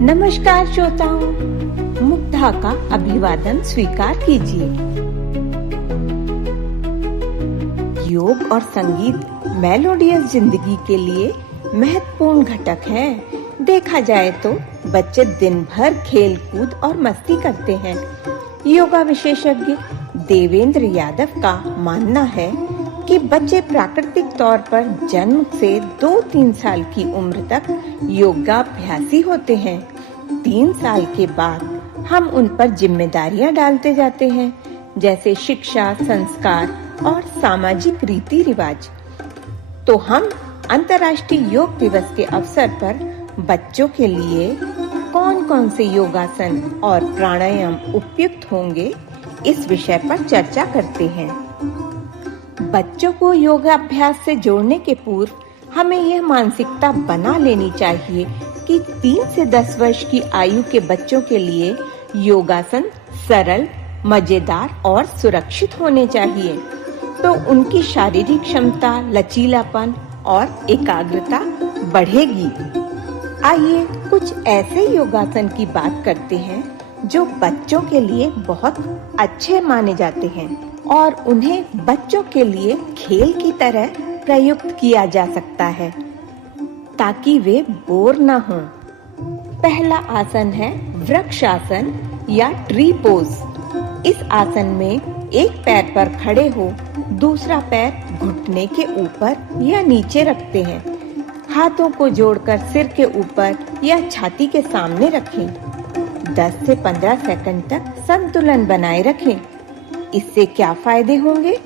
नमस्कार श्रोताओं, मुग्धा का अभिवादन स्वीकार कीजिए। योग और संगीत मेलोडियस जिंदगी के लिए महत्वपूर्ण घटक है। देखा जाए तो बच्चे दिन भर खेल कूद और मस्ती करते हैं। योगा विशेषज्ञ देवेंद्र यादव का मानना है कि बच्चे प्राकृतिक तौर पर जन्म से 2-3 साल की उम्र तक योगाभ्यासी होते हैं। 3 साल के बाद हम उन पर जिम्मेदारियां डालते जाते हैं, जैसे शिक्षा, संस्कार और सामाजिक रीति रिवाज। तो हम अंतर्राष्ट्रीय योग दिवस के अवसर पर बच्चों के लिए कौन-कौन से योगासन और प्राणायाम उपयुक्त होंगे, इस विषय पर चर्चा करते हैं। बच्चों को योगाभ्यास से जोड़ने के पूर्व हमें यह मानसिकता बना लेनी चाहिए कि 3 से 10 वर्ष की आयु के बच्चों के लिए योगासन सरल, मजेदार और सुरक्षित होने चाहिए, तो उनकी शारीरिक क्षमता, लचीलापन और एकाग्रता बढ़ेगी। आइए कुछ ऐसे योगासन की बात करते हैं जो बच्चों के लिए बहुत अच्छे माने जाते हैं और उन्हें बच्चों के लिए खेल की तरह प्रयुक्त किया जा सकता है, ताकि वे बोर न हों। पहला आसन है वृक्ष आसन या ट्री पोज। इस आसन में एक पैर पर खड़े हो, दूसरा पैर घुटने के ऊपर या नीचे रखते हैं। हाथों को जोड़कर सिर के ऊपर या छाती के सामने रखें। 10 से 15 सेकंड तक संतुलन बनाए रखें। इससे क्या फायदे होंगे?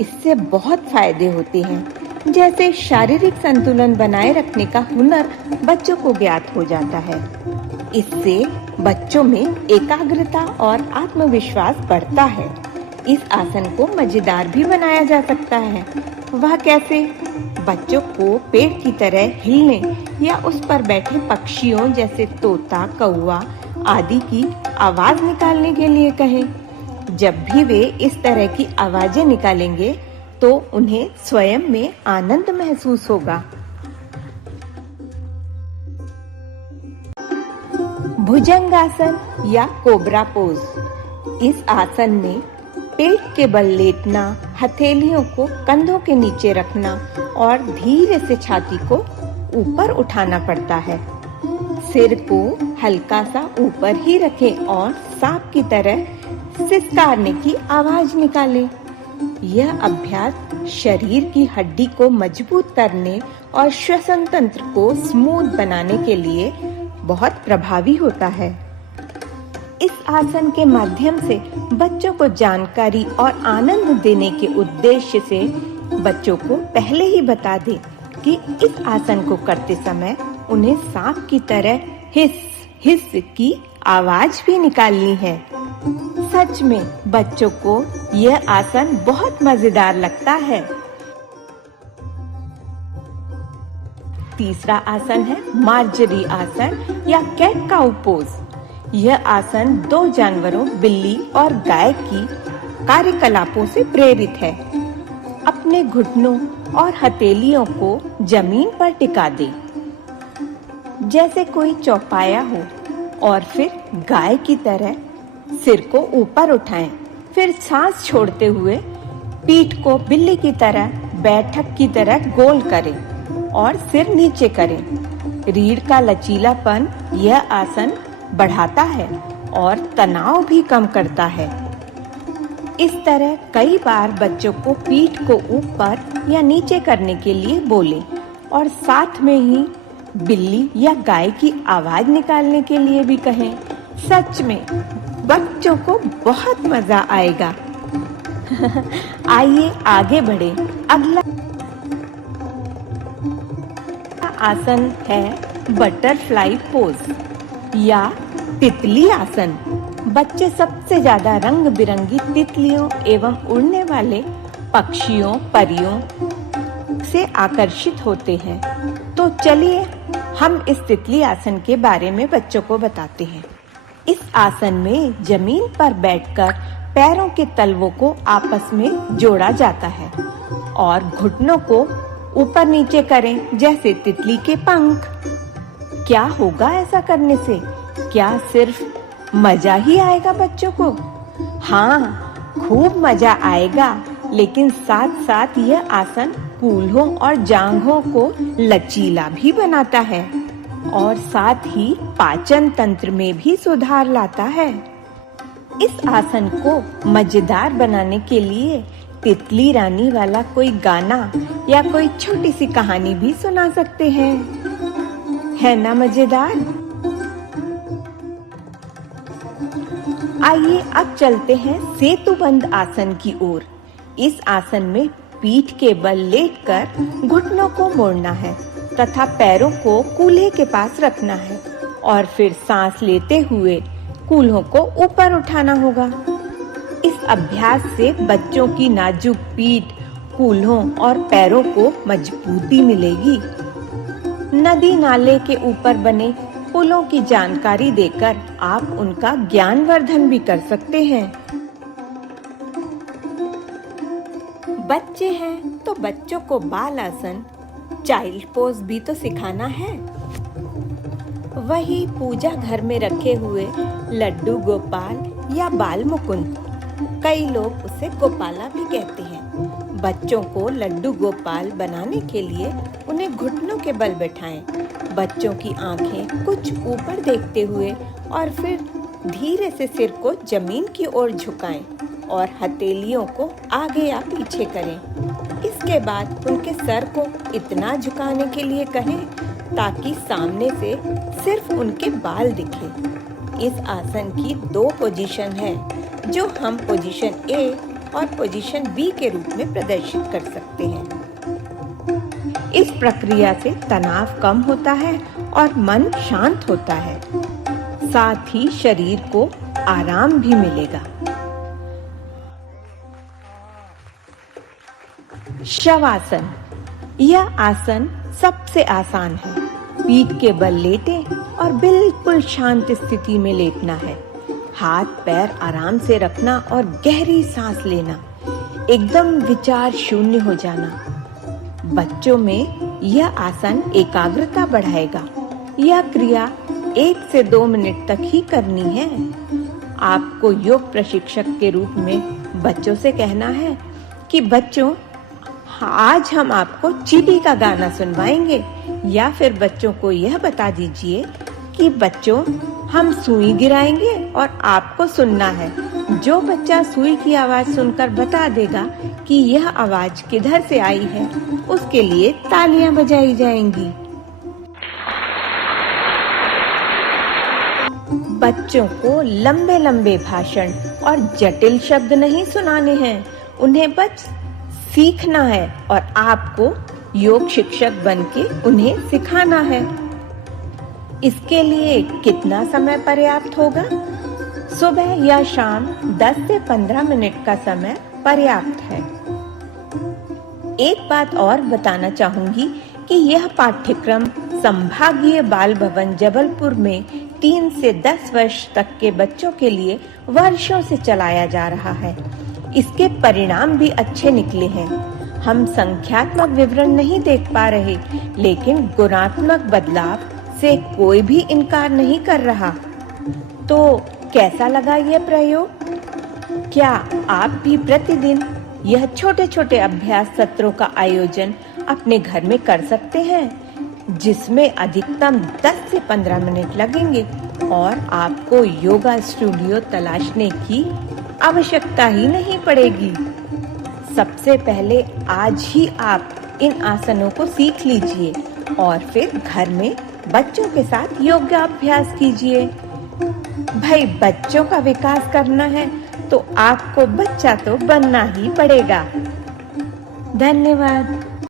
इससे बहुत फायदे होते हैं, जैसे शारीरिक संतुलन बनाए रखने का हुनर बच्चों को ज्ञात हो जाता है। इससे बच्चों में एकाग्रता और आत्मविश्वास बढ़ता है। इस आसन को मजेदार भी बनाया जा सकता है। वह कैसे? बच्चों को पेड़ की तरह हिलने या उस पर बैठे पक्षियों जैसे तोता, कौवा आदि की आवाज निकालने के लिए कहें। जब भी वे इस तरह की आवाजें निकालेंगे तो उन्हें स्वयं में आनंद महसूस होगा। भुजंगासन या कोबरा पोज। इस आसन में पेट के बल लेटना, हथेलियों को कंधों के नीचे रखना और धीरे से छाती को ऊपर उठाना पड़ता है। सिर को हल्का सा ऊपर ही रखें और सांप की तरह सिसकारने की आवाज निकालें। यह अभ्यास शरीर की हड्डी को मजबूत करने और श्वसन तंत्र को स्मूथ बनाने के लिए बहुत प्रभावी होता है। इस आसन के माध्यम से बच्चों को जानकारी और आनंद देने के उद्देश्य से बच्चों को पहले ही बता दें कि इस आसन को करते समय उन्हें सांप की तरह हिस हिस की आवाज भी निकालनी है। सच में बच्चों को यह आसन बहुत मजेदार लगता है। तीसरा आसन है मार्जरी आसन या कैट काउ पोज। यह आसन 2 जानवरों, बिल्ली और गाय की कार्यकलापों से प्रेरित है। अपने घुटनों और हथेलियों को जमीन पर टिका दें, जैसे कोई चौपाया हो, और फिर गाय की तरह सिर को ऊपर उठाएं। फिर सांस छोड़ते हुए पीठ को बिल्ली की तरह बैठक की तरह गोल करें और सिर नीचे करें। रीढ़ का लचीलापन यह आसन बढ़ाता है और तनाव भी कम करता है। इस तरह कई बार बच्चों को पीठ को ऊपर या नीचे करने के लिए बोलें और साथ में ही बिल्ली या गाय की आवाज निकालने के लिए भी कहें। सच में बच्चों को बहुत मजा आएगा। आइए आगे बढ़े। अगला आसन है बटरफ्लाई पोज या तितली आसन। बच्चे सबसे ज्यादा रंग बिरंगी तितलियों एवं उड़ने वाले पक्षियों, परियों से आकर्षित होते हैं। तो चलिए हम इस तितली आसन के बारे में बच्चों को बताते हैं। इस आसन में जमीन पर बैठकर पैरों के तलवों को आपस में जोड़ा जाता है और घुटनों को ऊपर नीचे करें, जैसे तितली के पंख। क्या होगा ऐसा करने से? क्या सिर्फ मजा ही आएगा बच्चों को? हाँ, खूब मजा आएगा, लेकिन साथ साथ यह आसन कूल्हों और जांघों को लचीला भी बनाता है और साथ ही पाचन तंत्र में भी सुधार लाता है। इस आसन को मजेदार बनाने के लिए तितली रानी वाला कोई गाना या कोई छोटी सी कहानी भी सुना सकते हैं। है ना मजेदार? आइए अब चलते हैं सेतुबंद आसन की ओर। इस आसन में पीठ के बल लेटकर घुटनों को मोड़ना है तथा पैरों को कूल्हे के पास रखना है और फिर सांस लेते हुए कूल्हों को ऊपर उठाना होगा। इस अभ्यास से बच्चों की नाजुक पीठ, कूल्हों और पैरों को मजबूती मिलेगी। नदी नाले के ऊपर बने पुलों की जानकारी देकर आप उनका ज्ञानवर्धन भी कर सकते हैं। बच्चे हैं तो बच्चों को बाल आसन, चाइल्ड पोज भी तो सिखाना है। वही पूजा घर में रखे हुए लड्डू गोपाल या बाल मुकुंद, कई लोग उसे गोपाला भी कहते हैं। बच्चों को लड्डू गोपाल बनाने के लिए उन्हें घुटनों के बल बैठाएं। बच्चों की आंखें कुछ ऊपर देखते हुए और फिर धीरे से सिर को जमीन की ओर झुकाएं और हथेलियों को आगे या पीछे करें। इसके बाद उनके सर को इतना झुकाने के लिए कहें ताकि सामने से सिर्फ उनके बाल दिखें। इस आसन की 2 पोजीशन है जो हम पोजीशन ए और पोजीशन बी के रूप में प्रदर्शित कर सकते हैं। इस प्रक्रिया से तनाव कम होता है और मन शांत होता है। साथ ही शरीर को आराम भी मिलेगा। शवासन, यह आसन सबसे आसान है। पीठ के बल लेटे और बिल्कुल शांत स्थिति में लेटना है। हाथ पैर आराम से रखना और गहरी सांस लेना, एकदम विचार शून्य हो जाना। बच्चों में यह आसन एकाग्रता बढ़ाएगा। यह क्रिया 1 से 2 मिनट तक ही करनी है। आपको योग प्रशिक्षक के रूप में बच्चों से कहना है कि बच्चों, आज हम आपको चींटी का गाना सुनवाएंगे, या फिर बच्चों को यह बता दीजिए कि बच्चों, हम सुई गिराएंगे और आपको सुनना है। जो बच्चा सुई की आवाज सुनकर बता देगा कि यह आवाज किधर से आई है, उसके लिए तालियां बजाई जाएंगी। बच्चों को लंबे लंबे भाषण और जटिल शब्द नहीं सुनाने हैं, उन्हें बस सीखना है और आपको योग शिक्षक बनके उन्हें सिखाना है। इसके लिए कितना समय पर्याप्त होगा? सुबह या शाम 10 से 15 मिनट का समय पर्याप्त है। एक बात और बताना चाहूंगी कि यह पाठ्यक्रम संभागीय बाल भवन जबलपुर में 3 से 10 वर्ष तक के बच्चों के लिए वर्षों से चलाया जा रहा है। इसके परिणाम भी अच्छे निकले हैं। हम संख्यात्मक विवरण नहीं देख पा रहे, लेकिन गुणात्मक बदलाव से कोई भी इनकार नहीं कर रहा। तो कैसा लगा यह प्रयोग? क्या आप भी प्रतिदिन यह छोटे छोटे अभ्यास सत्रों का आयोजन अपने घर में कर सकते हैं, जिसमें अधिकतम 10 से 15 मिनट लगेंगे और आपको योगा स्टूडियो तलाशने की आवश्यकता ही नहीं पड़ेगी। सबसे पहले आज ही आप इन आसनों को सीख लीजिए और फिर घर में बच्चों के साथ योगाभ्यास कीजिए। भाई, बच्चों का विकास करना है तो आपको बच्चा तो बनना ही पड़ेगा। धन्यवाद।